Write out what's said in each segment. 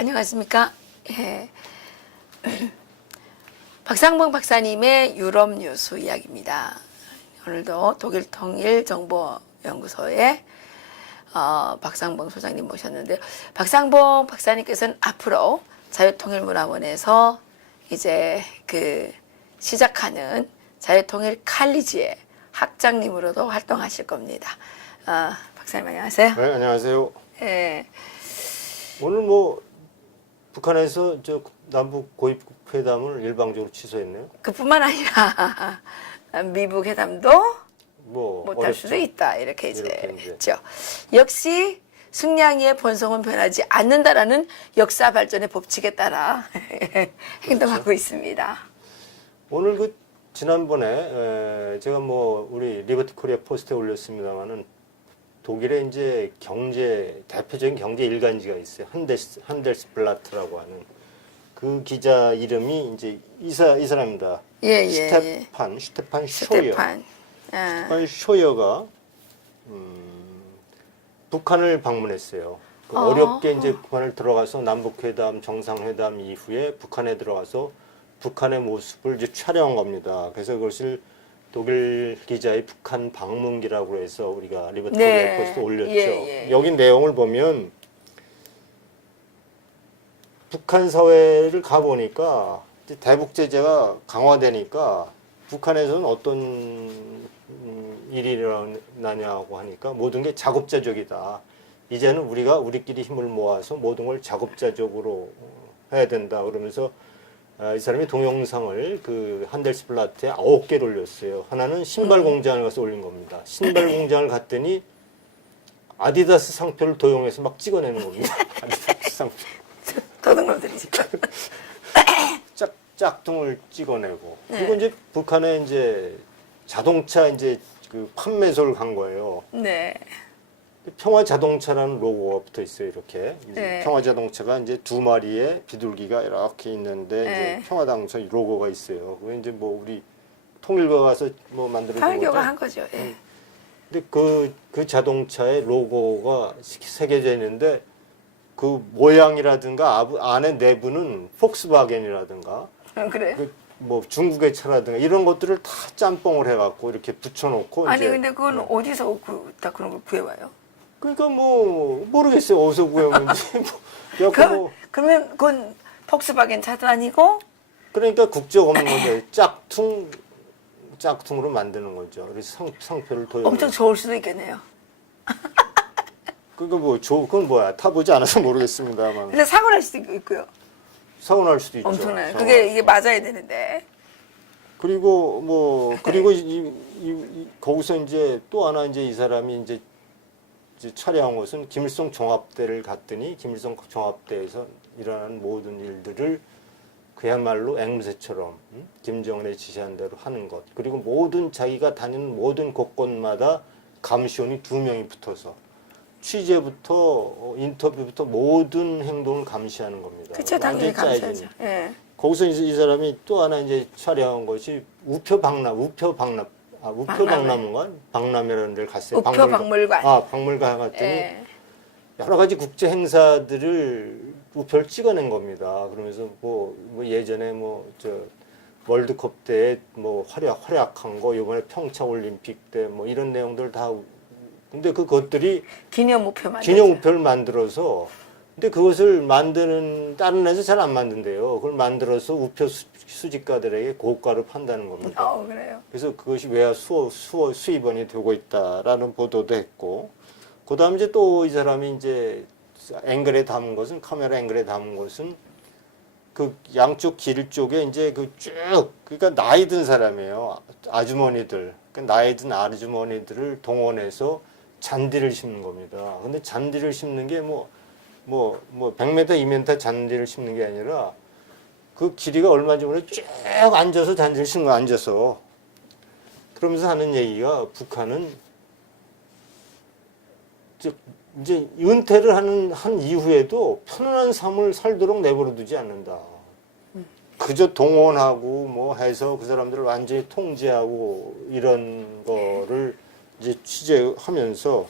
안녕하십니까? 예. 박상봉 박사님의 유럽 뉴스 이야기입니다. 오늘도 독일 통일정보연구소의 박상봉 소장님 모셨는데요. 박상봉 박사님께서는 앞으로 자유통일문화원에서 이제 시작하는 자유통일 칼리지의 학장님으로도 활동하실 겁니다. 박사님 안녕하세요. 네, 안녕하세요. 예. 오늘 뭐 북한에서 저 남북 고입 회담을 일방적으로 취소했네요. 그뿐만 아니라 미북 회담도 뭐 못할 수도 있다 이렇게 이제 이제. 했죠. 역시 승량이의 본성은 변하지 않는다라는 역사 발전의 법칙에 따라 행동하고 있습니다. 오늘 지난번에 제가 뭐 우리 리버티 코리아 포스트에 올렸습니다만은 독일의 이제 대표적인 경제 일간지가 있어요. 한델스블라트라고 하는 그 기자 이름이 이제 이 사람입니다. 슈테판 쇼여. 슈테판 쇼여가 북한을 방문했어요. 어렵게 이제 북한을 들어가서 남북회담, 정상회담 이후에 북한에 들어가서 북한의 모습을 이제 촬영한 겁니다. 그래서 그것을 독일 기자의 북한 방문기라고 해서 우리가 리버티 코리아 포스트에 올렸죠. 여기 내용을 보면 북한 사회를 가보니까 대북 제재가 강화되니까 북한에서는 어떤 일이 일어나냐고 하니까 모든 게 자급자족이다. 이제는 우리가 우리끼리 힘을 모아서 모든 걸 자급자족으로 해야 된다. 그러면서 이 사람이 동영상을 한델스블라트에 9개를 올렸어요. 하나는 신발 공장을 가서 올린 겁니다. 신발 공장을 갔더니 아디다스 상표를 도용해서 막 찍어내는 겁니다. 아디다스 상표. 도둑놈들이죠. 짝퉁을 찍어내고. 그리고 이제 북한에 이제 자동차 판매소를 간 거예요. 네. 평화자동차라는 로고가 붙어 있어요. 이렇게 네. 평화자동차가 이제 두 마리의 비둘기가 이렇게 있는데 이제 평화자동차 로고가 있어요. 그 이제 뭐 우리 통일교가 가서 뭐 만들어준 거죠. 통일교가 한 거죠. 예. 근데 그 자동차의 로고가 새겨져 있는데 그 모양이라든가 안에 내부는 폭스바겐이라든가 그래요? 뭐 중국의 차라든가 이런 것들을 다 짬뽕을 해갖고 이렇게 붙여놓고 아니 이제 근데 그건 어디서 다 그런 걸 구해와요? 그러니까 뭐 모르겠어요. 어디서 구해오는지. 그러면 그건 폭스바겐 차도 아니고? 그러니까 국적 없는 건데 짝퉁으로 만드는 거죠. 그래서 상표를 도용. 엄청 좋을 수도 있겠네요. 그러니까 그건 뭐야? 타보지 않아서 모르겠습니다만. 근데 사고 날 수도 있고요. 사고 날 수도 있죠. 엄청나요. 이게 맞아야 되는데. 그리고 거기서 이제 또 하나 이제 이 사람이 이제 촬영한 것은 김일성 종합대를 갔더니 김일성 종합대에서 일어나는 모든 일들을 그야말로 앵무새처럼 김정은의 지시한 대로 하는 것. 그리고 모든 자기가 다니는 모든 곳곳마다 감시원이 2명이 붙어서 취재부터 인터뷰부터 모든 행동을 감시하는 겁니다. 그쵸, 당연히 감시하죠. 예. 거기서 이 사람이 또 하나 이제 촬영한 것이 우표박람회인가? 박람회라는 데를 갔어요. 우표박물관. 박물관 갔더니 여러 가지 국제 행사들을 우표를 찍어낸 겁니다. 그러면서 뭐 예전에 월드컵 때 활약한 거, 이번에 평창 올림픽 때 이런 내용들 다. 근데 그것들이 기념 우표를 만들어서. 근데 그것을 다른 데서 잘 안 만든대요. 그걸 만들어서 우표 수집가들에게 고가로 판다는 겁니다. 그래요? 그래서 그것이 외화 수입원이 되고 있다라는 보도도 했고, 그 다음에 이제 또 이 사람이 이제 카메라 앵글에 담은 것은 그 양쪽 길 쪽에 이제 그러니까 나이 든 사람이에요. 아주머니들. 그러니까 나이 든 아주머니들을 동원해서 잔디를 심는 겁니다. 근데 잔디를 심는 게 100m, 2m 잔디를 심는 게 아니라 그 길이가 얼마인지 모르 쭉 앉아서 잔디를 심는 거 앉아서. 그러면서 하는 얘기가 북한은 이제 은퇴를 한 이후에도 편안한 삶을 살도록 내버려 두지 않는다. 그저 동원하고 해서 그 사람들을 완전히 통제하고 이런 거를 이제 취재하면서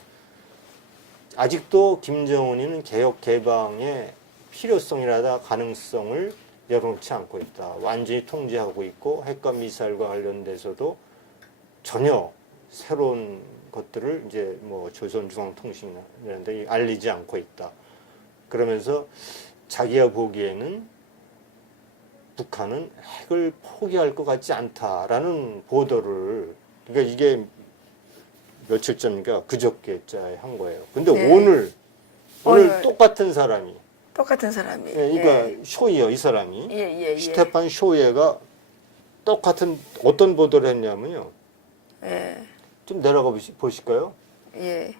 아직도 김정은이는 개혁 개방에 필요성이나 가능성을 열어놓지 않고 있다. 완전히 통제하고 있고 핵과 미사일과 관련돼서도 전혀 새로운 것들을 이제 뭐 조선중앙통신이라는데 알리지 않고 있다. 그러면서 자기가 보기에는 북한은 핵을 포기할 것 같지 않다라는 보도를, 그러니까 이게 며칠 전인가 그저께자에 한 거예요. 근데 네. 오늘 똑같은 사람이, 똑같은 사람이. 그러니까 쇼이어 이 사람이 예. 스테판 쇼이어가 똑같은 어떤 보도를 했냐면요. 예. 좀 내려가 보실까요? 예.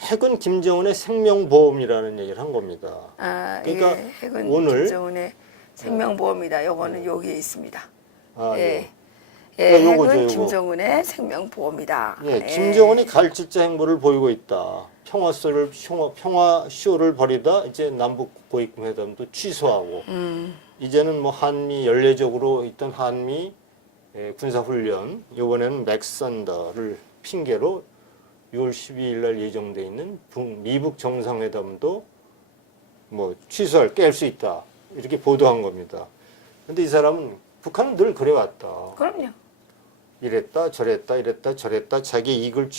핵은 김정은의 생명보험이라는 얘기를 한 겁니다. 아, 그러니까 이게 핵은 오늘 김정은의 생명보험이다. 요거는 여기에 있습니다. 아, 예. 예. 예, 그러니까 요거죠, 핵은 요거. 김정은의 생명보험이다. 예, 김정은이 갈짓자 행보를 보이고 있다. 평화 쇼를 벌이다 이제 남북 고위급 회담도 취소하고 이제는 뭐 한미 연례적으로 있던 한미 군사 훈련 이번에는 맥선더를 핑계로 6월 12일 날 예정돼 있는 미북 정상회담도 뭐 깰 수 있다. 이렇게 보도한 겁니다. 근데 이 사람은 북한은 늘 그래왔다. 그럼요. 이랬다 이랬다 저랬다 자기 이익을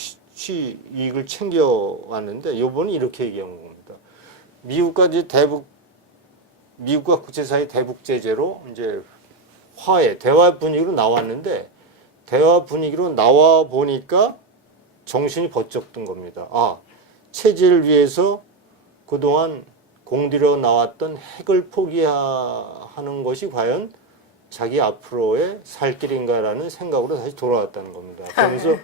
챙겨왔는데 이번은 이렇게 얘기한 겁니다. 미국과 국제사회 대북 제재로 이제 대화 분위기로 나왔는데 대화 분위기로 나와 보니까 정신이 번쩍 든 겁니다. 아, 체제를 위해서 그동안 공들여 나왔던 핵을 포기하는 것이 과연 자기 앞으로의 살 길인가라는 생각으로 다시 돌아왔다는 겁니다. 그러면서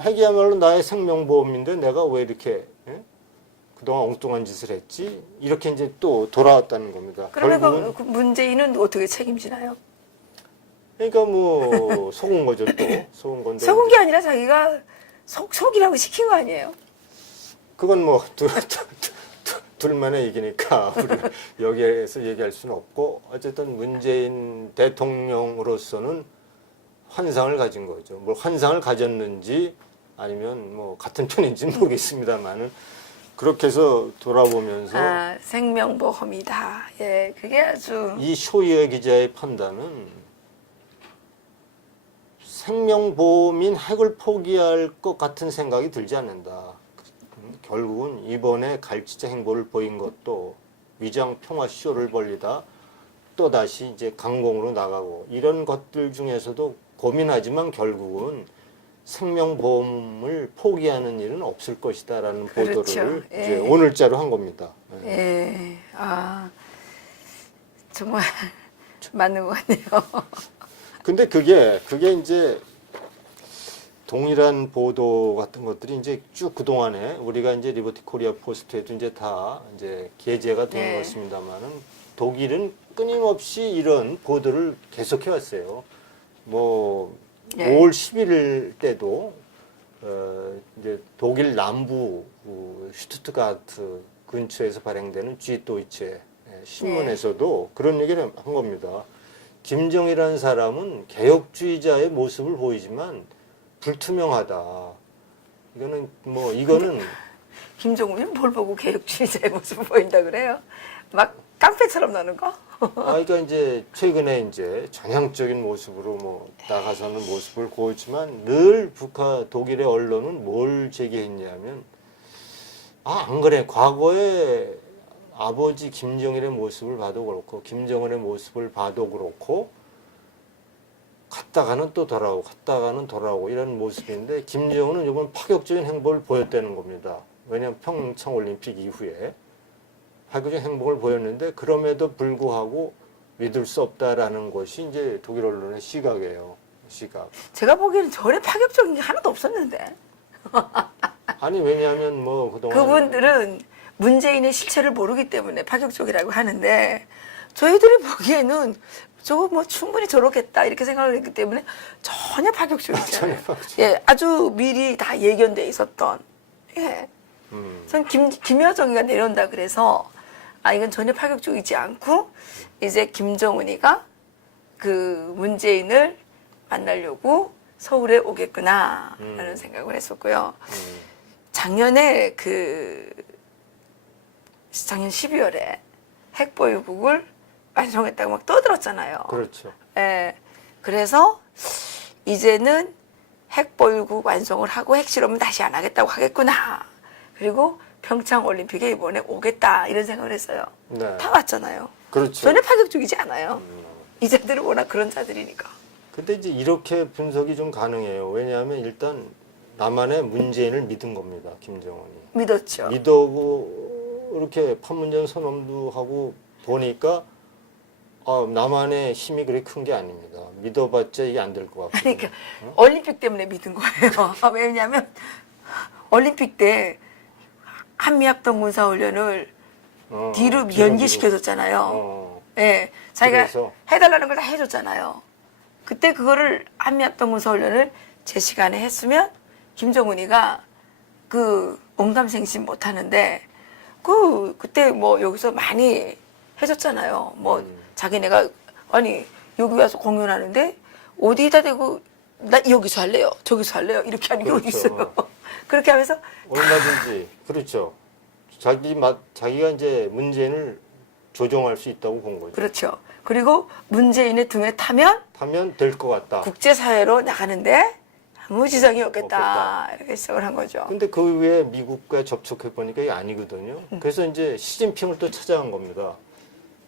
핵이야말로 나의 생명보험인데 내가 왜 이렇게 그동안 엉뚱한 짓을 했지? 이렇게 이제 또 돌아왔다는 겁니다. 그러면 결국은 그 문재인은 어떻게 책임지나요? 그러니까 뭐 속은 거죠 또. 속은 건데 속은 게 아니라 자기가 속이라고 시킨 거 아니에요? 그건 뭐 둘만의 얘기니까 우리가 여기에서 얘기할 수는 없고 어쨌든 문재인 대통령으로서는 환상을 가진 거죠. 뭐 환상을 가졌는지 아니면 뭐 같은 편인지는 모르겠습니다만은 그렇게 해서 돌아보면서 아, 생명보험이다. 예, 그게 아주 이 쇼이어 기자의 판단은 생명보험인 핵을 포기할 것 같은 생각이 들지 않는다. 결국은 이번에 갈짓자 행보를 보인 것도 위장 평화 쇼를 벌리다 또 다시 이제 강공으로 나가고 이런 것들 중에서도 고민하지만 결국은 생명보험을 포기하는 일은 없을 것이다라는 그렇죠. 보도를 예. 이제 오늘자로 한 겁니다. 예. 예, 아 정말 맞는 것 같네요. 근데 그게 이제 동일한 보도 같은 것들이 이제 쭉 그동안에 우리가 이제 리버티 코리아 포스트에도 이제 다 이제 게재가 된 네. 것입니다만은 독일은 끊임없이 이런 보도를 계속해 왔어요. 뭐 네. 5월 11일 때도 이제 독일 남부 슈투트가르트 근처에서 발행되는 쥐도이체 신문에서도 그런 얘기를 한 겁니다. 김정이라는 사람은 개혁주의자의 모습을 보이지만 불투명하다. 이거는 김정은이 뭘 보고 개혁주의자의 모습을 보인다 그래요? 막 깡패처럼 나는 거? 그러니까 이제 최근에 이제 전향적인 모습으로 뭐 나가서는 모습을 보였지만 늘 독일의 언론은 뭘 제기했냐면 안 그래. 과거에 아버지 김정일의 모습을 봐도 그렇고 김정은의 모습을 봐도 그렇고 갔다가는 또 돌아오고 이런 모습인데 김정은은 이번 파격적인 행보를 보였다는 겁니다. 왜냐하면 평창올림픽 이후에 파격적인 행보를 보였는데 그럼에도 불구하고 믿을 수 없다라는 것이 이제 독일 언론의 시각이에요. 시각. 제가 보기에는 전에 파격적인 게 하나도 없었는데. 아니 왜냐하면 뭐 그동안 그분들은 문재인의 실체를 모르기 때문에 파격적이라고 하는데 저희들이 보기에는 저거 뭐 충분히 저렇겠다 이렇게 생각을 했기 때문에 전혀 파격적이잖아요. 예, 아주 미리 다 예견돼 있었던. 예. 전 김여정이가 내려온다 그래서 이건 전혀 파격적이지 않고 이제 김정은이가 그 문재인을 만나려고 서울에 오겠구나라는 생각을 했었고요. 작년 12월에 핵보유국을 완성했다고 막 떠들었잖아요. 그렇죠. 예. 그래서 이제는 핵보유국 완성을 하고 핵실험은 다시 안 하겠다고 하겠구나. 그리고 평창 올림픽에 이번에 오겠다 이런 생각을 했어요. 네. 다 왔잖아요. 그렇죠. 전혀 파격적이지 않아요. 이 자들은 워낙 그런 자들이니까. 근데 이제 이렇게 분석이 좀 가능해요. 왜냐하면 일단 남한의 문재인을 믿은 겁니다. 김정은이. 믿었죠. 믿어고 이렇게 판문점 선언도 하고 보니까 남한의 힘이 그렇게 큰 게 아닙니다. 믿어봤자 이게 안 될 것 같고. 그러니까 올림픽 때문에 믿은 거예요. 왜냐하면 올림픽 때 한미합동 군사훈련을 뒤로 연기시켜줬잖아요. 예, 자기가 그래서? 해달라는 걸 다 해줬잖아요. 그때 그거를 한미합동 군사훈련을 제 시간에 했으면 김정은이가 그 옹담생심 못하는데 그때 뭐 여기서 많이 해줬잖아요. 뭐 자기네가 아니 여기 와서 공연하는데 어디다 대고 나 여기서 할래요, 저기서 할래요 이렇게 하는 게 어디 있어요. 그렇게 하면서 얼마든지 그렇죠. 자기가 이제 문재인을 조종할 수 있다고 본 거죠. 그렇죠. 그리고 문재인의 등에 타면 될 것 같다. 국제사회로 나가는데 아무 지장이 없겠다. 없겠다. 이렇게 시작을 한 거죠. 근데 그 외에 미국과 접촉해 보니까 이게 아니거든요. 그래서 이제 시진핑을 또 찾아간 겁니다.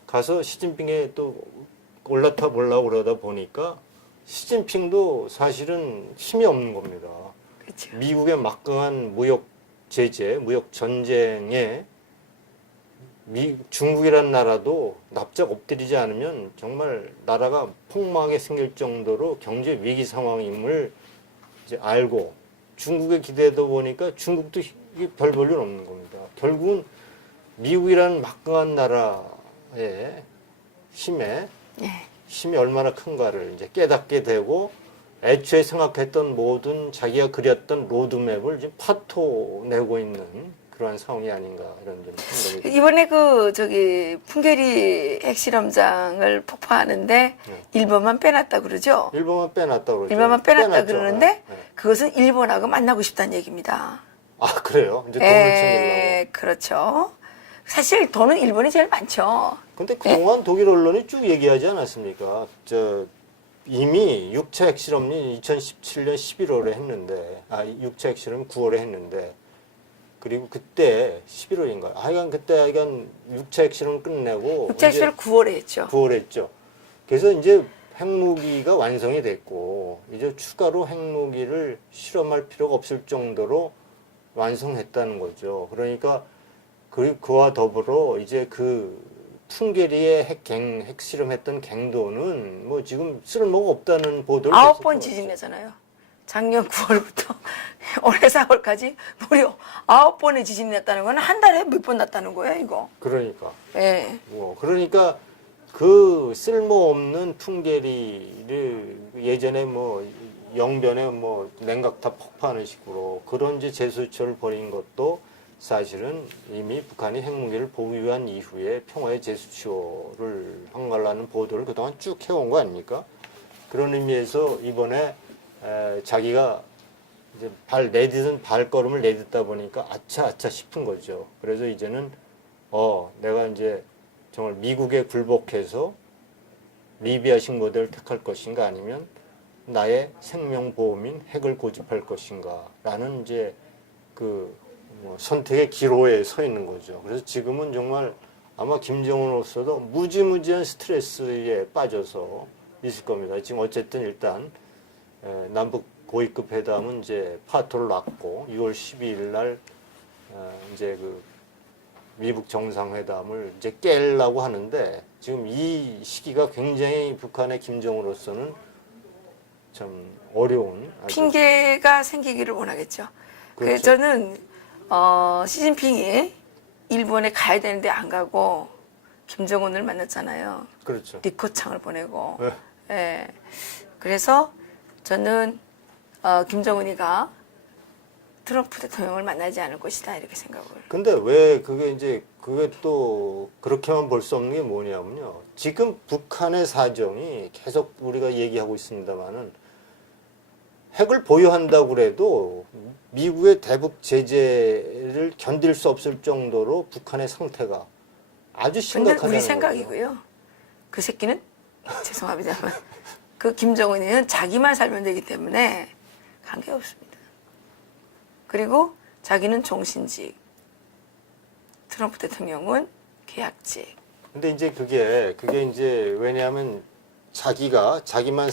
가서 시진핑에 또 올라타 보려고 그러다 보니까 시진핑도 사실은 힘이 없는 겁니다. 그렇죠. 미국의 막강한 무역 제재, 무역 전쟁에 중국이라는 나라도 납작 엎드리지 않으면 정말 나라가 폭망하게 생길 정도로 경제 위기 상황임을 이제 알고 중국에 기대다 보니까 중국도 이게 별 볼 일 없는 겁니다. 결국은 미국이라는 막강한 나라의 힘이 얼마나 큰가를 이제 깨닫게 되고 애초에 생각했던 모든 자기가 그렸던 로드맵을 지금 파토내고 있는 그러한 상황이 아닌가 이런 좀 생각이 듭니다. 이번에 풍계리 핵실험장을 폭파하는데 일본만 빼놨다 그러죠. 일본만 빼놨다 그러죠. 일본만 빼놨다 빼놨죠. 그러는데 네. 그것은 일본하고 만나고 싶다는 얘기입니다. 아 그래요? 이제 돈을 챙기려고. 그렇죠. 사실 돈은 일본이 제일 많죠. 근데 그동안 독일 언론이 쭉 얘기하지 않았습니까? 이미 6차 핵실험이 2017년 11월에 했는데, 6차 핵실험 9월에 했는데, 그리고 그때 11월인가요? 하여간 그때 6차 핵실험 끝내고 6차 핵실험 9월에 했죠. 9월에 했죠. 그래서 이제 핵무기가 완성이 됐고 이제 추가로 핵무기를 실험할 필요가 없을 정도로 완성했다는 거죠. 그러니까 그와 더불어 이제 풍계리에 핵실험했던 갱도는 뭐 지금 쓸모가 없다는 보도를 9번 지진내잖아요. 작년 9월부터 올해 4월까지 무려 9번의 지진이 났다는 건 한 달에 몇 번 났다는 거예요, 이거. 그러니까. 예. 그러니까 쓸모없는 풍계리를 예전에 영변에 냉각탑 폭파하는 식으로 그런 제스처를 벌인 것도 사실은 이미 북한이 핵무기를 보유한 이후에 평화의 제스처를 한 거라는 보도를 그동안 쭉 해온 거 아닙니까? 그런 의미에서 이번에 자기가 이제 내딛은 발걸음을 내딛다 보니까 아차 싶은 거죠. 그래서 이제는 내가 이제 정말 미국에 굴복해서 리비아식 모델을 택할 것인가 아니면 나의 생명보험인 핵을 고집할 것인가라는 이제 선택의 기로에 서 있는 거죠. 그래서 지금은 정말 아마 김정은으로서도 무지무지한 스트레스에 빠져서 있을 겁니다. 지금 어쨌든 일단 남북 고위급 회담은 이제 파토를 놨고 6월 12일 날 이제 미북 정상회담을 이제 깨려고 하는데 지금 이 시기가 굉장히 북한의 김정은으로서는 참 어려운 핑계가 생기기를 원하겠죠. 그래서 그렇죠. 저는 시진핑이 일본에 가야 되는데 안 가고 김정은을 만났잖아요. 그렇죠. 니코창을 보내고. 네. 예. 그래서 저는 김정은이가 트럼프 대통령을 만나지 않을 것이다 이렇게 생각을. 근데 왜 그게 또 그렇게만 볼 수 없는 게 뭐냐면요. 지금 북한의 사정이 계속 우리가 얘기하고 있습니다만은 핵을 보유한다고 그래도 미국의 대북 제재를 견딜 수 없을 정도로 북한의 상태가 아주 근데 심각하다는 우리 거죠. 생각이고요. 그 새끼는 죄송합니다만 그 김정은이는 자기만 살면 되기 때문에 관계없습니다. 그리고 자기는 종신직, 트럼프 대통령은 계약직. 근데 이제 그게 이제 왜냐하면 자기가 자기만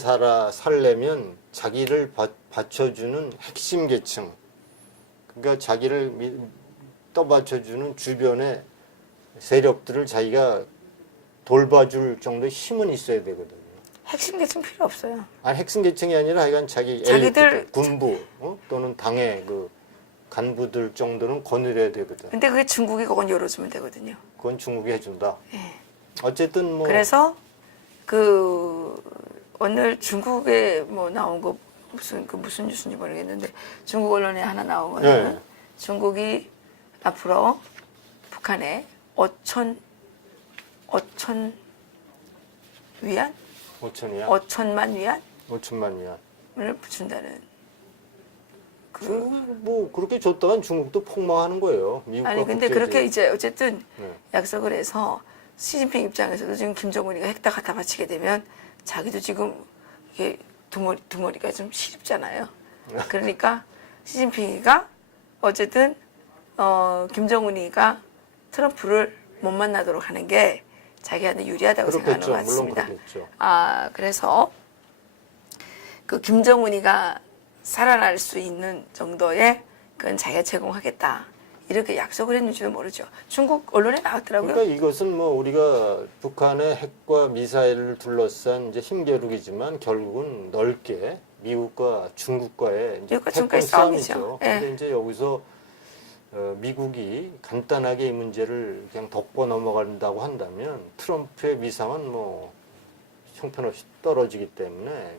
살려면 자기를 받쳐주는 핵심 계층, 그러니까 자기를 떠받쳐주는 주변의 세력들을 자기가 돌봐줄 정도의 힘은 있어야 되거든요. 핵심 계층 필요 없어요. 아니 핵심 계층이 아니라 하여간 자기들- 엘리트들, 군부 또는 당의 그 간부들 정도는 거느려야 되거든. 근데 그게 중국이 그건 열어주면 되거든요. 그건 중국이 해준다. 예. 어쨌든 뭐 그래서 그 오늘 중국에 뭐 나온 거 무슨 뉴스인지 모르겠는데 중국 언론에 하나 나온 거는 네. 중국이 앞으로 북한에 5천 위안, 5천이야. 5천만 위안을 5천만 위안. 준다는. 중국 뭐 그렇게 줬다간 중국도 폭망하는 거예요. 미국과 아니 근데 국제적- 그렇게 이제 어쨌든 네. 약속을 해서 시진핑 입장에서도 지금 김정은이가 핵 다 갖다 바치게 되면 자기도 지금 이게 두머리가 좀 시립잖아요. 그러니까 시진핑이가 어쨌든 김정은이가 트럼프를 못 만나도록 하는 게 자기한테 유리하다고 생각하는 것 그렇겠죠. 물론 같습니다. 그렇겠죠. 그래서 그 김정은이가 살아날 수 있는 정도의 그건 자기가 제공하겠다. 이렇게 약속을 했는지도 모르죠. 중국 언론에 나왔더라고요. 그러니까 이것은 뭐 우리가 북한의 핵과 미사일을 둘러싼 이제 힘겨루기지만 결국은 넓게 미국과 중국과의 이제 미국과 패권 중국과의 싸움이죠. 싸움이죠. 근데 예. 이제 여기서 미국이 간단하게 이 문제를 그냥 덮고 넘어간다고 한다면 트럼프의 위상은 뭐 형편없이 떨어지기 때문에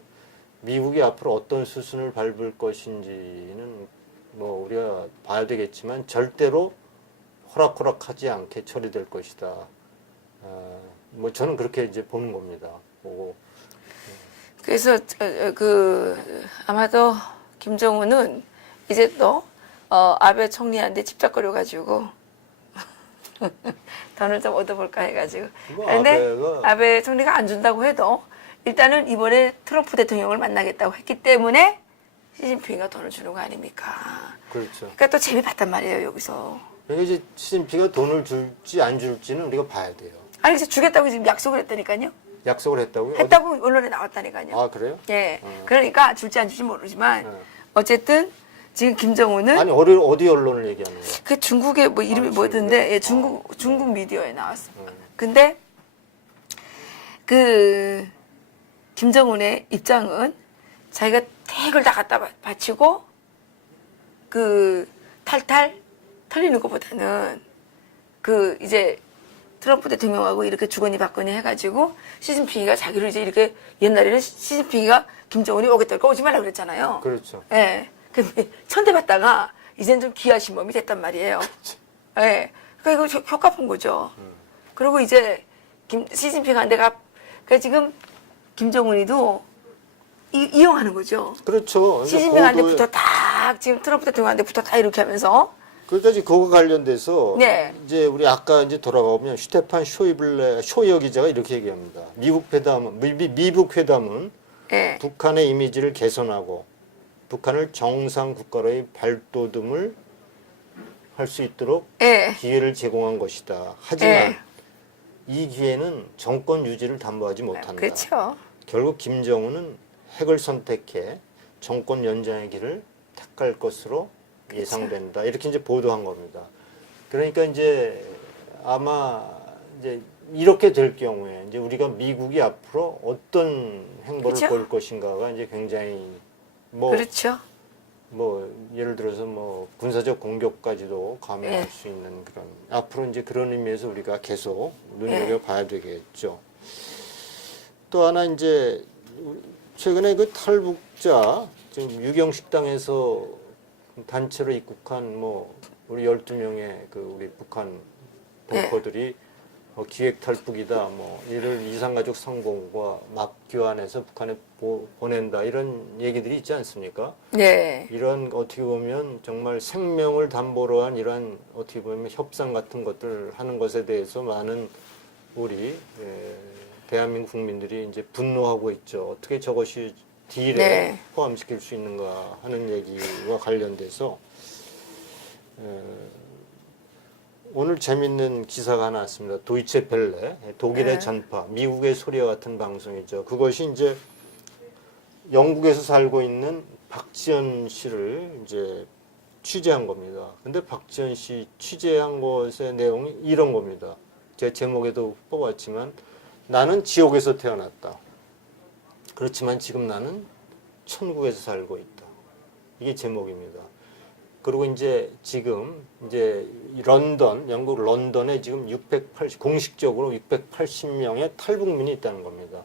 미국이 앞으로 어떤 수순을 밟을 것인지는 뭐 우리가 봐야 되겠지만 절대로 호락호락하지 않게 처리될 것이다. 뭐 저는 그렇게 이제 보는 겁니다. 보고 그래서 아마도 김정은은 이제 또 아베 총리한테 집착거려 가지고 돈을 좀 얻어볼까 해가지고. 뭐 그런데 아베 총리가 안 준다고 해도 일단은 이번에 트럼프 대통령을 만나겠다고 했기 때문에 시진핑이가 돈을 주는 거 아닙니까? 그렇죠. 그러니까 또 재미 봤단 말이에요 여기서. 그러니까 이제 시진핑이가 돈을 줄지 안 줄지는 우리가 봐야 돼요. 아니 이제 주겠다고 지금 약속을 했다니까요. 약속을 했다고요? 했다고 언론에 나왔다니까요. 아 그래요? 예. 그러니까 줄지 안 줄지 모르지만 네. 어쨌든 지금 김정은은 아니 어디 언론을 얘기하는 거예요? 그 중국의 뭐 이름이 뭐던데 예, 중국 미디어에 나왔어. 근데 그 김정은의 입장은 자기가 핵을 다 갖다 바치고 그 탈탈 털리는 것보다는 그 이제 트럼프 대통령하고 이렇게 주거니 받거니 해가지고 시진핑이가 자기를 이제 이렇게 옛날에는 시진핑이가 김정은이 오겠다니까 오지 말라 그랬잖아요. 그렇죠. 예. 근데 천대받다가 이제는 좀 기아신범이 됐단 말이에요. 예. 그러니까 이거 효과 본 거죠. 그리고 이제 시진핑한테 그러니까 지금 김정은이도 이용하는 거죠. 그렇죠. 시진핑한테부터 딱 지금 트럼프 대통령한테부터 다 이렇게 하면서 그러니까 이제 그거 관련돼서 네. 이제 우리 아까 이제 돌아가보면 슈테판 쇼이어 기자가 이렇게 얘기합니다. 미국 회담은 예. 북한의 이미지를 개선하고 북한을 정상 국가로의 발돋움을 할 수 있도록 예. 기회를 제공한 것이다. 하지만 예. 이 기회는 정권 유지를 담보하지 못한다. 그렇죠. 결국 김정은은 핵을 선택해 정권 연장의 길을 택할 것으로 예상된다. 이렇게 이제 보도한 겁니다. 그러니까 이제 아마 이제 이렇게 될 경우에 이제 우리가 미국이 앞으로 어떤 행보를 그렇죠. 보일 것인가가 이제 굉장히 뭐 그렇죠. 예를 들어서 뭐 군사적 공격까지도 감행할 예. 수 있는 그런 앞으로 이제 그런 의미에서 우리가 계속 눈여겨 봐야 되겠죠. 또 하나 이제 최근에 그 탈북자 지금 유경식당에서 단체로 입국한 뭐 우리 12명의 그 우리 북한 동포들이 기획 탈북이다, 뭐 이를 이산가족 상봉과 막 교환해서 북한에 보낸다 이런 얘기들이 있지 않습니까? 네. 이런 어떻게 보면 정말 생명을 담보로 한 이런 어떻게 보면 협상 같은 것들 하는 것에 대해서 많은 우리 대한민국 국민들이 이제 분노하고 있죠. 어떻게 저것이 딜에 네. 포함시킬 수 있는가 하는 얘기와 관련돼서 오늘 재밌는 기사가 하나 왔습니다. 도이체 벨레, 독일의 네. 전파, 미국의 소리와 같은 방송이죠. 그것이 이제 영국에서 살고 있는 박지연 씨를 이제 취재한 겁니다. 근데 박지연 씨 취재한 것의 내용이 이런 겁니다. 제 제목에도 뽑았지만 나는 지옥에서 태어났다. 그렇지만 지금 나는 천국에서 살고 있다. 이게 제목입니다. 그리고 이제 지금 이제 런던, 영국 런던에 지금 공식적으로 680명의 탈북민이 있다는 겁니다.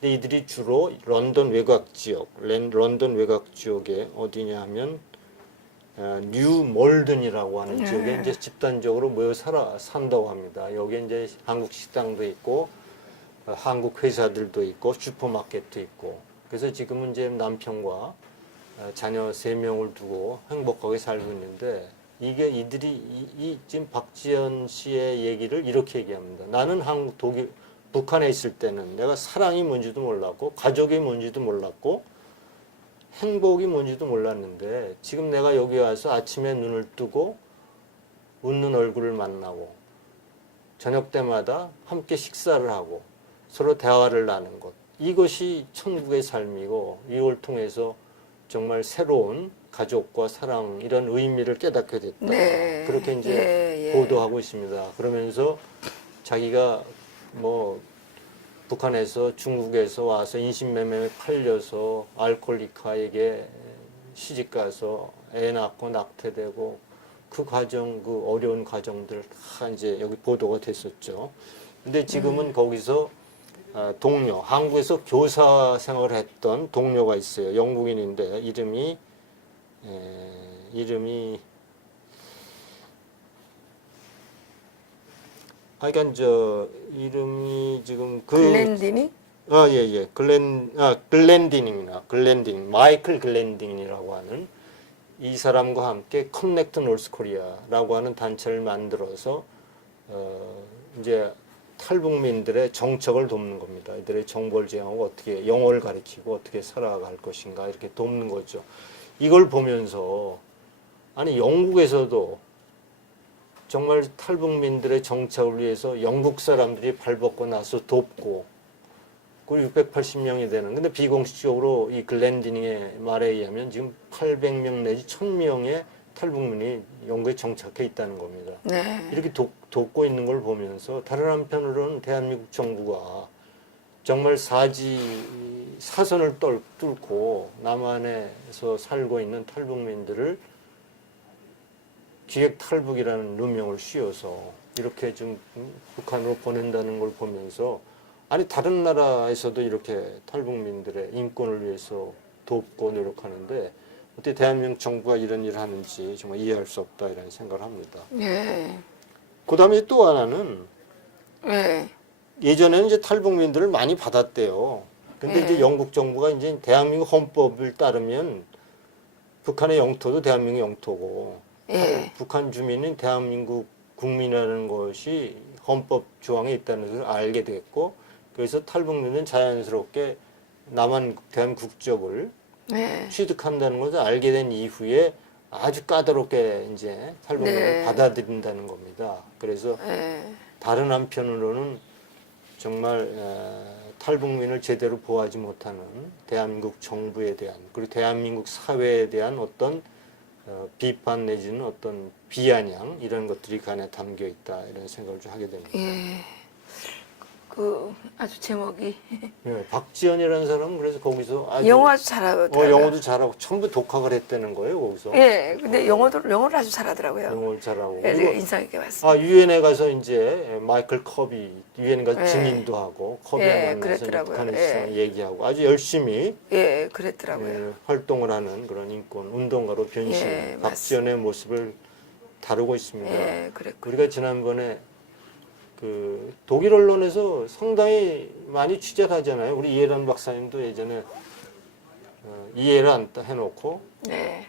근데 이들이 주로 런던 외곽 지역, 런던 외곽 지역에 어디냐 하면 뉴 몰든이라고 하는 지역에 이제 집단적으로 모여 산다고 합니다. 여기에 이제 한국 식당도 있고 한국 회사들도 있고 슈퍼마켓도 있고 그래서 지금은 이제 남편과 자녀 3명을 두고 행복하게 살고 있는데 이게 이들이 지금 박지연 씨의 얘기를 이렇게 얘기합니다. 나는 북한에 있을 때는 내가 사랑이 뭔지도 몰랐고 가족이 뭔지도 몰랐고 행복이 뭔지도 몰랐는데 지금 내가 여기 와서 아침에 눈을 뜨고 웃는 얼굴을 만나고 저녁 때마다 함께 식사를 하고 서로 대화를 나눈 것 이것이 천국의 삶이고 이걸 통해서 정말 새로운 가족과 사랑 이런 의미를 깨닫게 됐다. 네. 그렇게 이제 보도하고 있습니다. 그러면서 자기가 뭐 북한에서 중국에서 와서 인신매매에 팔려서 알코올리카에게 시집가서 애 낳고 낙태되고 그 과정, 그 어려운 과정들 다 이제 여기 보도가 됐었죠. 근데 지금은 거기서 동료, 한국에서 교사 생활을 했던 동료가 있어요. 영국인인데 이름이 그러니까 이름이 지금 글렌디니? 예. 글렌디닝, 마이클 글렌디닝이라고 하는 이 사람과 함께 커넥트 노스 코리아라고 하는 단체를 만들어서 이제 탈북민들의 정책을 돕는 겁니다. 이들의 정보를 제공하고 어떻게 영어를 가르치고 어떻게 살아갈 것인가 이렇게 돕는 거죠. 이걸 보면서 아니 영국에서도 정말 탈북민들의 정착을 위해서 영국 사람들이 발벗고 나서 돕고 그리고 680명이 되는 근데 비공식적으로 이 글렌디닝의 말에 의하면 지금 800명 내지 1000명의 탈북민이 영국에 정착해 있다는 겁니다. 네. 이렇게 돕고 있는 걸 보면서 다른 한편으로는 대한민국 정부가 정말 사선을 뚫고 남한에서 살고 있는 탈북민들을 기획 탈북이라는 누명을 씌워서 이렇게 좀 북한으로 보낸다는 걸 보면서 아니 다른 나라에서도 이렇게 탈북민들의 인권을 위해서 돕고 노력하는데 어떻게 대한민국 정부가 이런 일을 하는지 정말 이해할 수 없다 이런 생각을 합니다. 네. 그다음에 또 하나는 네. 예전에는 이제 탈북민들을 많이 받았대요. 근데 이제 영국 정부가 이제 대한민국 헌법을 따르면 북한의 영토도 대한민국 영토고 북한 주민은 대한민국 국민이라는 것이 헌법 조항에 있다는 것을 알게 됐고 그래서 탈북민은 자연스럽게 대한민국 국적을 취득한다는 것을 알게 된 이후에 아주 까다롭게 이제 탈북민을 받아들인다는 겁니다. 그래서 다른 한편으로는 정말 탈북민을 제대로 보호하지 못하는 대한민국 정부에 대한 그리고 대한민국 사회에 대한 어떤 비판 내지는 어떤 비아냥 이런 것들이 그 안에 담겨 있다 이런 생각을 좀 하게 됩니다. 그 아주 제목이 네, 박지연이라는 사람은 그래서 거기서 아주 영어 아주 잘하더라고요. 영어도 잘하고 전부 독학을 했다는 거예요 거기서. 근데 영어를 아주 잘하더라고요. 영어를 잘하고. 그리고 인상 깊게 봤어요. 유엔에 가서 이제 마이클 컵이 유엔 가서 증인도 하고 컵이랑 만나서 북한에서 얘기하고 아주 열심히 그랬더라고요. 활동을 하는 그런 인권 운동가로 변신 박지연의 모습을 다루고 있습니다. 그랬고. 우리가 지난번에 그 독일 언론에서 상당히 많이 취재를 하잖아요. 우리 이해란 박사님도 예전에 이해란 해놓고 네.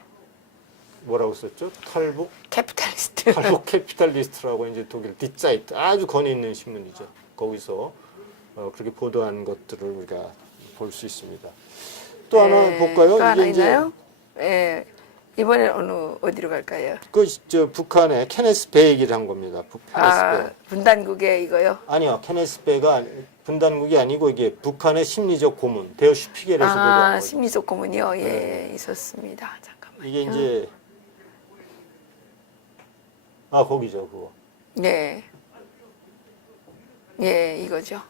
뭐라고 썼죠? 탈북 캐피탈리스트. 캐피탈리스트라고 이제 독일 디자이트 아주 권위 있는 신문이죠. 거기서 그렇게 보도한 것들을 우리가 볼 수 있습니다. 또 하나 볼까요? 또 하나 이게 이제 있나요? 예. 이번에 어디로 갈까요? 저 북한의 케네스 베 얘기를 한 겁니다. 케네스 베. 분단국의 이거요? 아니요, 케네스 베가 분단국이 아니고 이게 북한의 심리적 고문, 데어 슈피겔에서 보도한 거죠. 심리적 고문이요? 예, 있었습니다. 잠깐만. 이게 이제 거기죠, 그거. 네. 예, 이거죠.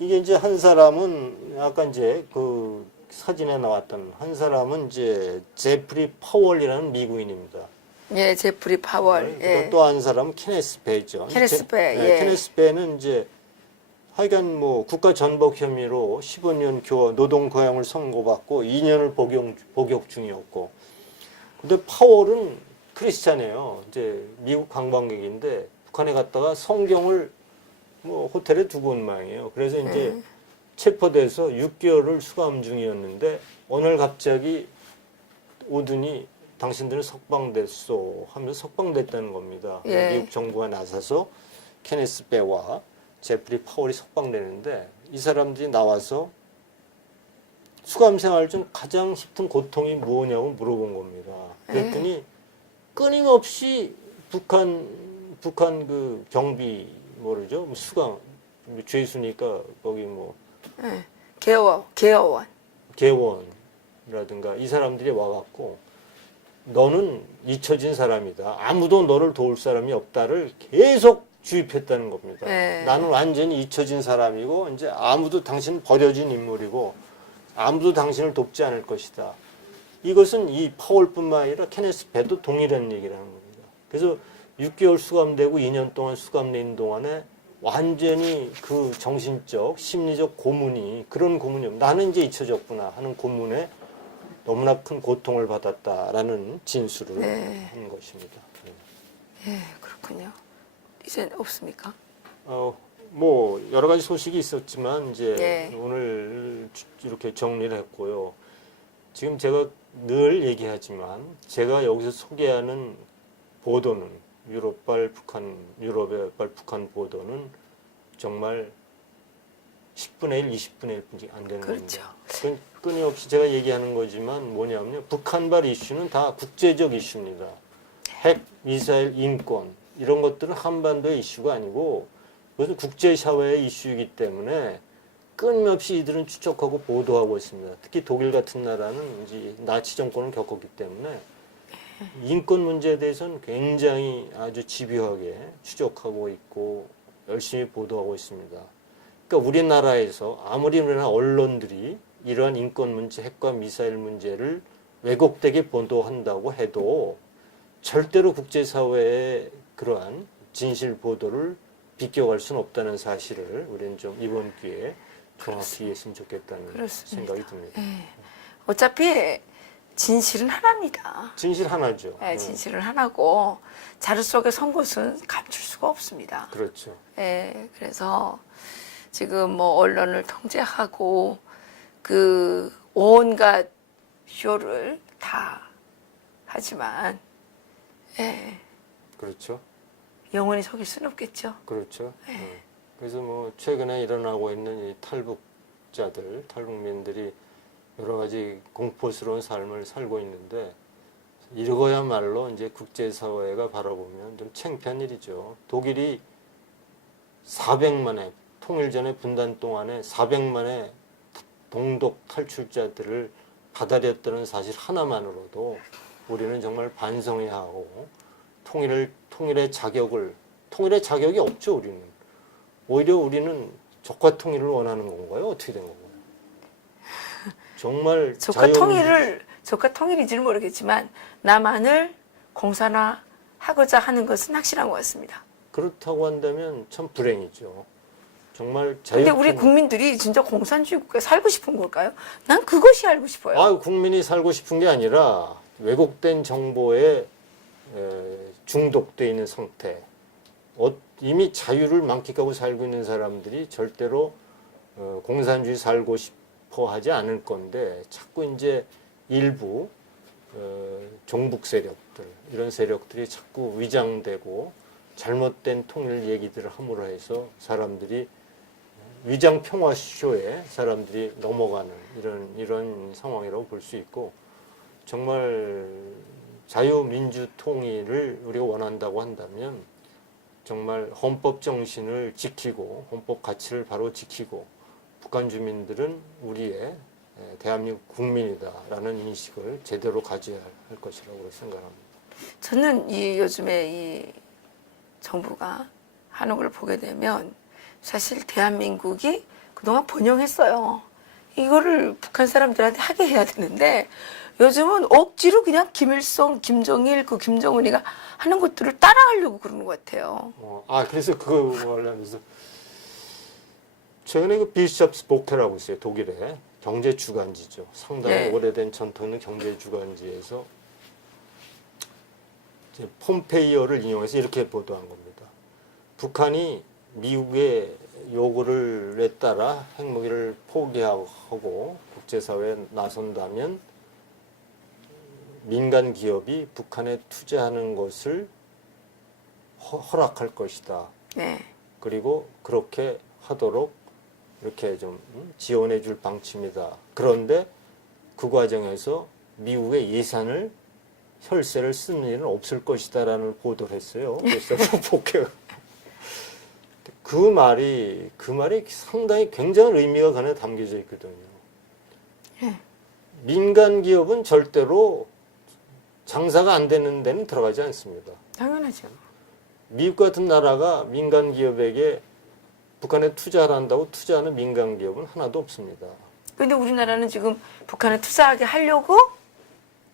이게 이제 한 사람은 아까 이제 그 사진에 나왔던 한 사람은 이제 제프리 파월이라는 미국인입니다. 예, 제프리 파월. 예. 또 한 사람은 케네스 베죠. 케네스 베, 예. 케네스 베는 이제 하여간 뭐 국가 전복 혐의로 15년 노동 고용을 선고받고 2년을 복역 중이었고, 근데 파월은 크리스찬이에요. 이제 미국 관광객인데 북한에 갔다가 성경을 뭐 호텔에 두고 온 모양이에요. 그래서 이제 체포돼서 6개월을 수감 중이었는데 오늘 갑자기 오더니 당신들은 석방됐소 하면서 석방됐다는 겁니다. 예. 미국 정부가 나서서 케네스 베와 제프리 파월이 석방되는데 이 사람들이 나와서 수감 생활 중 가장 힘든 고통이 뭐냐고 물어본 겁니다. 그랬더니 끊임없이 북한 그 경비 모르죠? 뭐 수감 죄수니까 거기 뭐 예. 개어원. 개원이라든가 이 사람들이 와갖고 너는 잊혀진 사람이다. 아무도 너를 도울 사람이 없다를 계속 주입했다는 겁니다. 네. 나는 완전히 잊혀진 사람이고 이제 아무도 당신 버려진 인물이고 아무도 당신을 돕지 않을 것이다. 이것은 이 파월뿐만 아니라 케네스 베도 동일한 얘기를 하는 겁니다. 그래서 6개월 수감되고 2년 동안 수감된 동안에 완전히 그 정신적, 심리적 고문이 그런 고문이 나는 이제 잊혀졌구나 하는 고문에 너무나 큰 고통을 받았다라는 진술을 네. 한 것입니다. 예, 그렇군요. 이제 없습니까? 뭐 여러 가지 소식이 있었지만 이제 네. 오늘 이렇게 정리를 했고요. 지금 제가 늘 얘기하지만 제가 여기서 소개하는 보도는 유럽발 북한 보도는 정말 10분의 1, 20분의 1뿐이 안 되는 그렇죠. 겁니다. 끊임없이 제가 얘기하는 거지만 뭐냐면요. 북한발 이슈는 다 국제적 이슈입니다. 핵, 미사일, 인권 이런 것들은 한반도의 이슈가 아니고 그것은 국제사회의 이슈이기 때문에 끊임없이 이들은 추적하고 보도하고 있습니다. 특히 독일 같은 나라는 이제 나치 정권을 겪었기 때문에 인권 문제에 대해서는 굉장히 아주 집요하게 추적하고 있고 열심히 보도하고 있습니다. 그러니까 우리나라에서 아무리 우리나라 언론들이 이러한 인권 문제, 핵과 미사일 문제를 왜곡되게 보도한다고 해도 절대로 국제사회의 그러한 진실 보도를 비껴갈 수는 없다는 사실을 우리는 좀 이번 기회에 정확히 이해했으면 좋겠다는 그렇습니다. 생각이 듭니다. 예. 어차피 진실은 하나입니다. 진실 하나죠. 예, 진실은 하나고 자루 속에 선 것은 감출 수가 없습니다. 그렇죠. 예, 그래서 지금 뭐 언론을 통제하고 그 온갖 쇼를 다 하지만 예, 그렇죠. 영원히 속일 수는 없겠죠. 그렇죠. 네. 그래서 뭐 최근에 일어나고 있는 이 탈북민들이 여러 가지 공포스러운 삶을 살고 있는데 이러고야말로 이제 국제사회가 바라보면 좀 창피한 일이죠. 독일이 400만의 통일 전에 분단 동안에 400만의 동독 탈출자들을 받아들였다는 사실 하나만으로도 우리는 정말 반성해야 하고 통일의 자격이 없죠. 우리는 오히려 우리는 적과 통일을 원하는 건가요? 어떻게 된 건가요? 정말 적과 통일인지는 모르겠지만 남한을 공산화하고자 하는 것은 확실한 것 같습니다. 그렇다고 한다면 참 불행이죠. 정말 근데 우리 국민들이 진짜 공산주의 국가에 살고 싶은 걸까요? 난 그것이 알고 싶어요. 국민이 살고 싶은 게 아니라 왜곡된 정보에 중독돼 있는 상태. 이미 자유를 만끽하고 살고 있는 사람들이 절대로 공산주의 살고 싶어 하지 않을 건데 자꾸 이제 일부 종북 세력들 이런 세력들이 자꾸 위장되고 잘못된 통일 얘기들을 함으로 해서 사람들이 위장 평화쇼에 사람들이 넘어가는 이런 상황이라고 볼 수 있고 정말 자유민주 통일을 우리가 원한다고 한다면 정말 헌법 정신을 지키고 헌법 가치를 바로 지키고 북한 주민들은 우리의 대한민국 국민이다라는 인식을 제대로 가져야 할 것이라고 생각합니다. 저는 요즘에 이 정부가 하는 걸 보게 되면 사실 대한민국이 그동안 번영했어요. 이거를 북한 사람들한테 하게 해야 되는데 요즘은 억지로 그냥 김일성, 김정일, 김정은이가 하는 것들을 따라하려고 그러는 것 같아요. 그래서 그거 하면서 최근에 그 비숍스 보케라고 있어요. 독일의 경제 주간지죠. 상당히 네. 오래된 전통 있는 경제 주간지에서 폼페이오를 인용해서 이렇게 보도한 겁니다. 북한이 미국의 요구를 따라 핵무기를 포기하고 국제사회에 나선다면 민간 기업이 북한에 투자하는 것을 허락할 것이다. 네. 그리고 그렇게 하도록 이렇게 좀 지원해 줄 방침이다. 그런데 그 과정에서 미국의 예산을 혈세를 쓰는 일은 없을 것이다라는 보도를 했어요. 그래서 복해요. 그 말이 상당히 굉장한 의미가 그 안에 담겨져 있거든요. 민간 기업은 절대로 장사가 안 되는 데는 들어가지 않습니다. 당연하죠. 미국 같은 나라가 민간 기업에게 북한에 투자를 한다고 투자하는 민간 기업은 하나도 없습니다. 그런데 우리나라는 지금 북한에 투자하게 하려고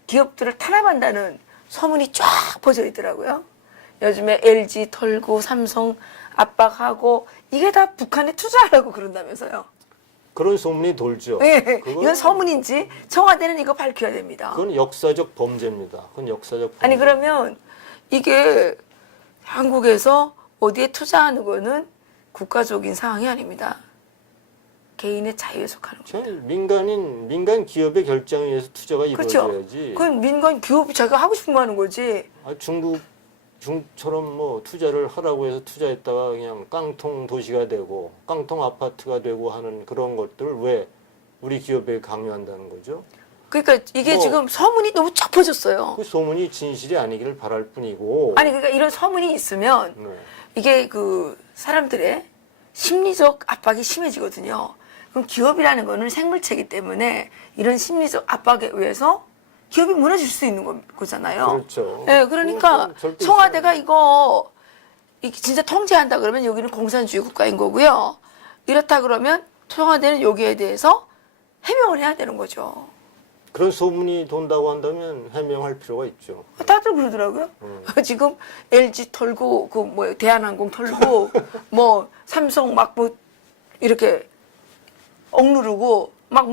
기업들을 탄압한다는 소문이 쫙 퍼져 있더라고요. 요즘에 LG 털고 삼성 압박하고 이게 다 북한에 투자하라고 그런다면서요. 그런 소문이 돌죠. 네, 이건 소문인지 청와대는 이거 밝혀야 됩니다. 그건 역사적 범죄입니다. 그건 역사적 범죄. 아니 그러면 이게 한국에서 어디에 투자하는 거는 국가적인 사항이 아닙니다. 개인의 자유에 속하는 겁니다. 민간 기업의 결정에 의해서 투자가 그렇죠. 이루어져야지. 그건 민간 기업이 자기가 하고 싶은 거 하는 거지. 중처럼 뭐 투자를 하라고 해서 투자했다가 그냥 깡통 도시가 되고 깡통 아파트가 되고 하는 그런 것들을 왜 우리 기업에 강요한다는 거죠? 그러니까 이게 지금 소문이 너무 쫙 퍼졌어요. 그 소문이 진실이 아니기를 바랄 뿐이고. 아니 그러니까 이런 소문이 있으면 네. 이게 사람들의 심리적 압박이 심해지거든요. 그럼 기업이라는 거는 생물체이기 때문에 이런 심리적 압박에 의해서 기업이 무너질 수 있는 거잖아요. 그렇죠. 네, 그러니까 절대 청와대가 이거 진짜 통제한다 그러면 여기는 공산주의 국가인 거고요. 이렇다 그러면 청와대는 여기에 대해서 해명을 해야 되는 거죠. 그런 소문이 돈다고 한다면 해명할 필요가 있죠. 다들 그러더라고요. 지금 LG 털고 대한항공 털고 뭐 삼성 막 이렇게 억누르고 막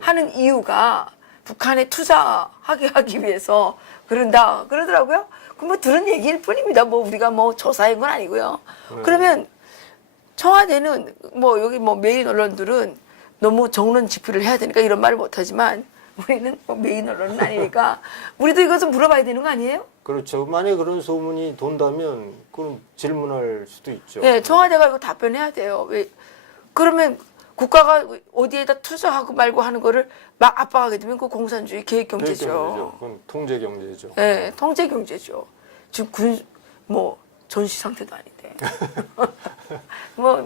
하는 이유가 북한에 투자하게 하기 위해서 그런다 그러더라고요. 그럼 들은 얘기일 뿐입니다. 우리가 조사한 건 아니고요. 그러면 청와대는 여기 메인 언론들은 너무 정론 집필을 해야 되니까 이런 말을 못하지만 우리는 메인 언론은 아니니까 우리도 이거 좀 물어봐야 되는 거 아니에요? 그렇죠. 만약에 그런 소문이 돈다면 그럼 질문할 수도 있죠. 네, 청와대가 이거 답변해야 돼요. 그러면 국가가 어디에다 투자하고 말고 하는 거를 막 압박하게 되면 그 공산주의 계획경제죠. 그건 통제경제죠. 네, 통제경제죠. 지금 전시 상태도 아닌데.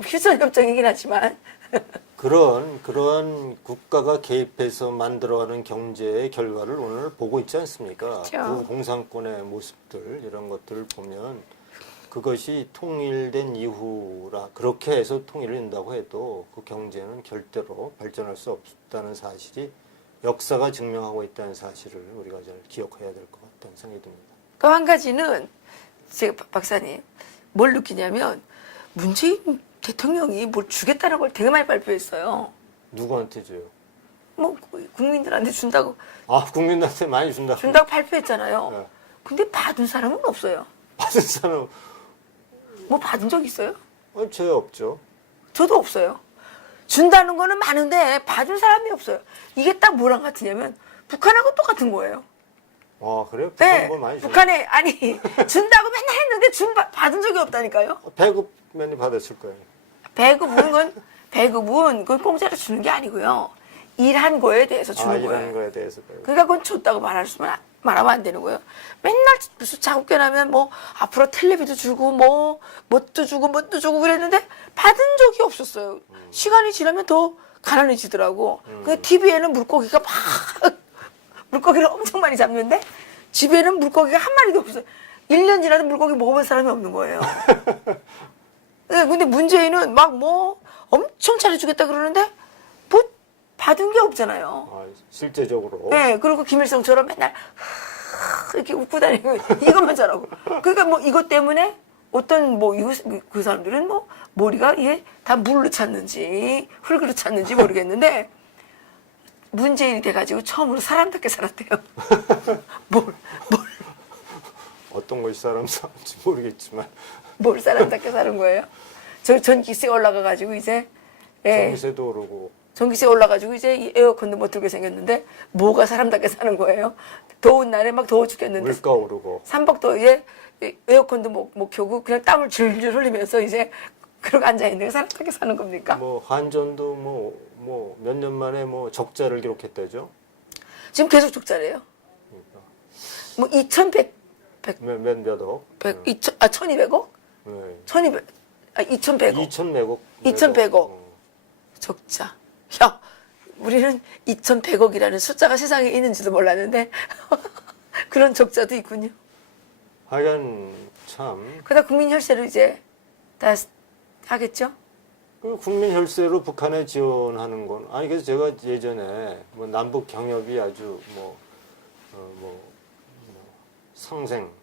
휴전협정이긴 하지만. 그런 국가가 개입해서 만들어가는 경제의 결과를 오늘 보고 있지 않습니까? 그렇죠. 그 공산권의 모습들 이런 것들을 보면 그것이 통일된 이후라 그렇게 해서 통일을 이룬다고 해도 그 경제는 절대로 발전할 수 없다는 사실이 역사가 증명하고 있다는 사실을 우리가 잘 기억해야 될 것 같다는 생각이 듭니다. 또 한 가지는 제가 박사님 뭘 느끼냐면 문재인 대통령이 뭘 주겠다는 걸 되게 많이 발표했어요. 누구한테 줘요? 국민들한테 준다고 국민들한테 많이 준다고. 발표했잖아요. 네. 근데 받은 사람은 없어요. 받은 사람 뭐 받은 적 있어요? 죄 없죠. 저도 없어요. 준다는 거는 많은데 받은 사람이 없어요. 이게 딱 뭐랑 같으냐면 북한하고 똑같은 거예요. 아, 그래요? 북한 네, 뭐 많이 북한에 아니 준다고 맨날 했는데 받은 적이 없다니까요. 배급 많이 받았을 거예요. 배급은 그건 공짜로 주는 게 아니고요. 일한 거에 대해서 주는 거예요. 일하는 거에 대해서. 그러니까 그건 줬다고 말하면 안 되는 거예요. 맨날 무슨 자국게 나면 뭐 앞으로 텔레비도 주고 뭐 뭣도 주고 그랬는데 받은 적이 없었어요. 시간이 지나면 더 가난해지더라고. 그 TV에는 물고기가 막 물고기를 엄청 많이 잡는데 집에는 물고기가 한 마리도 없어요. 1년 지나도 물고기 먹어본 사람이 없는 거예요. 네, 근데 문재인은 막 뭐 엄청 잘해주겠다 그러는데 뭐 받은 게 없잖아요. 아, 실제적으로. 네, 그리고 김일성처럼 맨날 이렇게 웃고 다니고 이것만 잘하고. 그러니까 뭐 이것 때문에 어떤 뭐 그 사람들은 뭐 머리가 이게 다 물로 찼는지 흙으로 찼는지 모르겠는데 문재인이 돼가지고 처음으로 사람답게 살았대요. 어떤 것이 사람 사는지 모르겠지만. 뭘 사람답게 사는 거예요? 저 전기세 올라가가지고 이제 전기세도 오르고. 전기세 올라가지고 이제 이 에어컨도 못 틀게 생겼는데 뭐가 사람답게 사는 거예요? 더운 날에 막 더워 죽겠는데 물가 오르고. 삼박더위에 에어컨도 못 켜고 그냥 땀을 줄줄 흘리면서 이제 그러고 앉아있는 게 사람답게 사는 겁니까? 뭐 한전도 뭐 몇 년 만에 뭐 적자를 기록했다죠. 지금 계속 적자래요. 그러니까. 뭐 2,100, 몇억. 1,200억? 네. 2,100억. 2,100억. 2,100억. 적자. 야, 우리는 2,100억이라는 숫자가 세상에 있는지도 몰랐는데 그런 적자도 있군요. 하여간 참. 그러다 국민 혈세로 이제 다 하겠죠? 그 국민 혈세로 북한에 지원하는 건 아니 그래서 제가 예전에 뭐 남북 경협이 아주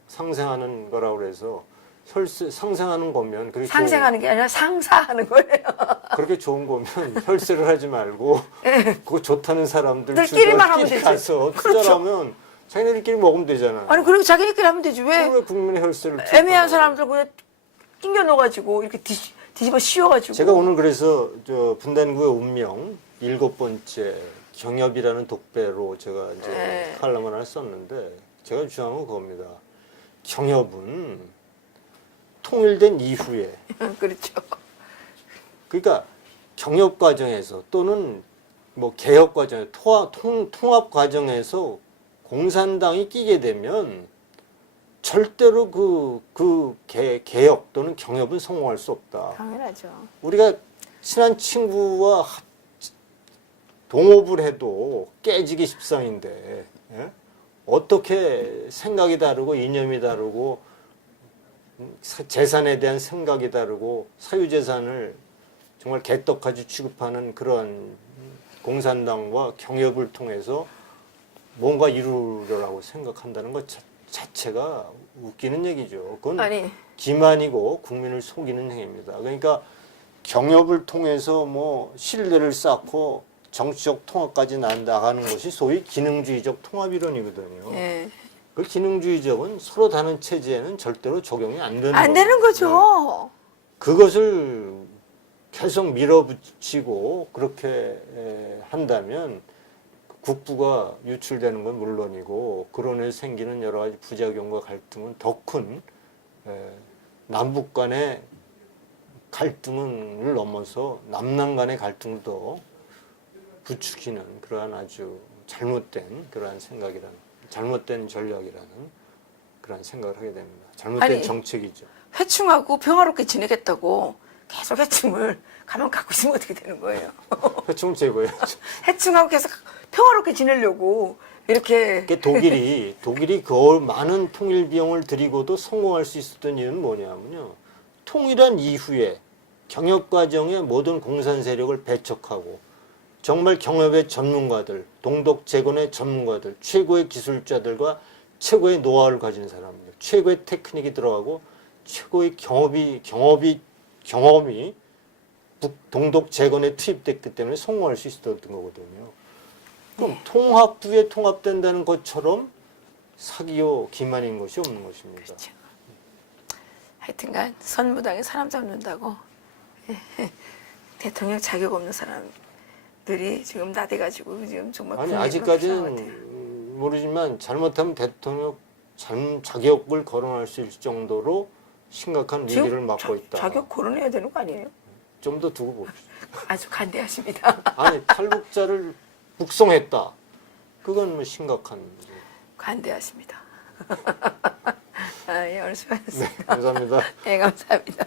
상생하는 거라고 그래서 혈세 상생하는 거면 그렇게 상생하는 게 아니라 상사하는 거예요. 그렇게 좋은 거면 혈세를 하지 말고 그거 좋다는 사람들 들끼리만 하면 되지. 가서 그렇죠. 투자하면 자기네들끼리 먹으면 되잖아요. 아니 그리고 자기네끼리 하면 되지 왜 왜 국민의 혈세를 애매한 투입하냐고. 사람들 그냥 낑겨 넣어가지고 이렇게 뒤집어 씌워가지고. 제가 오늘 그래서 저 분단국의 운명 7번째 경협이라는 독배로 제가 이제 네. 칼럼을 하나 썼는데 제가 주장한 건 그겁니다. 경협은 통일된 이후에 그렇죠. 그러니까 경협 과정에서 또는 뭐 개혁 과정에 통합 과정에서 공산당이 끼게 되면 절대로 그 개혁 또는 경협은 성공할 수 없다. 당연하죠. 우리가 친한 친구와 동업을 해도 깨지기 십상인데 예? 어떻게 생각이 다르고 이념이 다르고 재산에 대한 생각이 다르고 사유재산을 정말 개떡같이 취급하는 그런 공산당과 경협을 통해서 뭔가 이루려고 생각한다는 것 자체가 웃기는 얘기죠. 그건 아니 기만이고 국민을 속이는 행위입니다. 그러니까 경협을 통해서 뭐 신뢰를 쌓고 정치적 통합까지 나가는 것이 소위 기능주의적 통합이론이거든요. 예. 그 기능주의적은 서로 다른 체제에는 절대로 적용이 안 되는 안 되는 거죠. 그것을 계속 밀어붙이고 그렇게 한다면 국부가 유출되는 건 물론이고 그런 해 생기는 여러 가지 부작용과 갈등은 더 큰 남북 간의 갈등을 넘어서 남남 간의 갈등을 더 부추기는 그러한 아주 잘못된 그러한 생각이라는 잘못된 전략이라는 그러한 생각을 하게 됩니다. 잘못된 아니, 정책이죠. 회충하고 평화롭게 지내겠다고 계속 회충을 가만 갖고 있으면 어떻게 되는 거예요? 회충을 제거해야죠. 회충하고 계속 평화롭게 지내려고 이렇게 독일이 그 많은 통일 비용을 들이고도 성공할 수 있었던 이유는 뭐냐면요. 통일한 이후에 경협 과정에 모든 공산 세력을 배척하고 정말 경협의 전문가들, 동독 재건의 전문가들, 최고의 기술자들과 최고의 노하우를 가진 사람들, 최고의 테크닉이 들어가고 최고의 경험이 동독 재건에 투입됐기 때문에 성공할 수 있었던 거거든요. 그럼 통합 후에 통합된다는 것처럼 사기요 기만인 것이 없는 것입니다. 그렇죠. 하여튼간 선무당에 사람 잡는다고 대통령 자격 없는 사람들이 지금 나대가지고 지금 정말 아니 국민이 불쌍한 것 같아요. 아직까지는 모르지만 잘못하면 대통령 자격을 거론할 수 있을 정도로 심각한 지금 위기를 맞고 있다. 자격 거론해야 되는 거 아니에요? 좀 더 두고 봅시다. 아주 간대하십니다. 아니 탈북자를 북송했다. 그건 뭐 심각한 문제. 간대하십니다. 아, 예, 오늘 수고하셨습니다. 네, 감사합니다. 네, 감사합니다.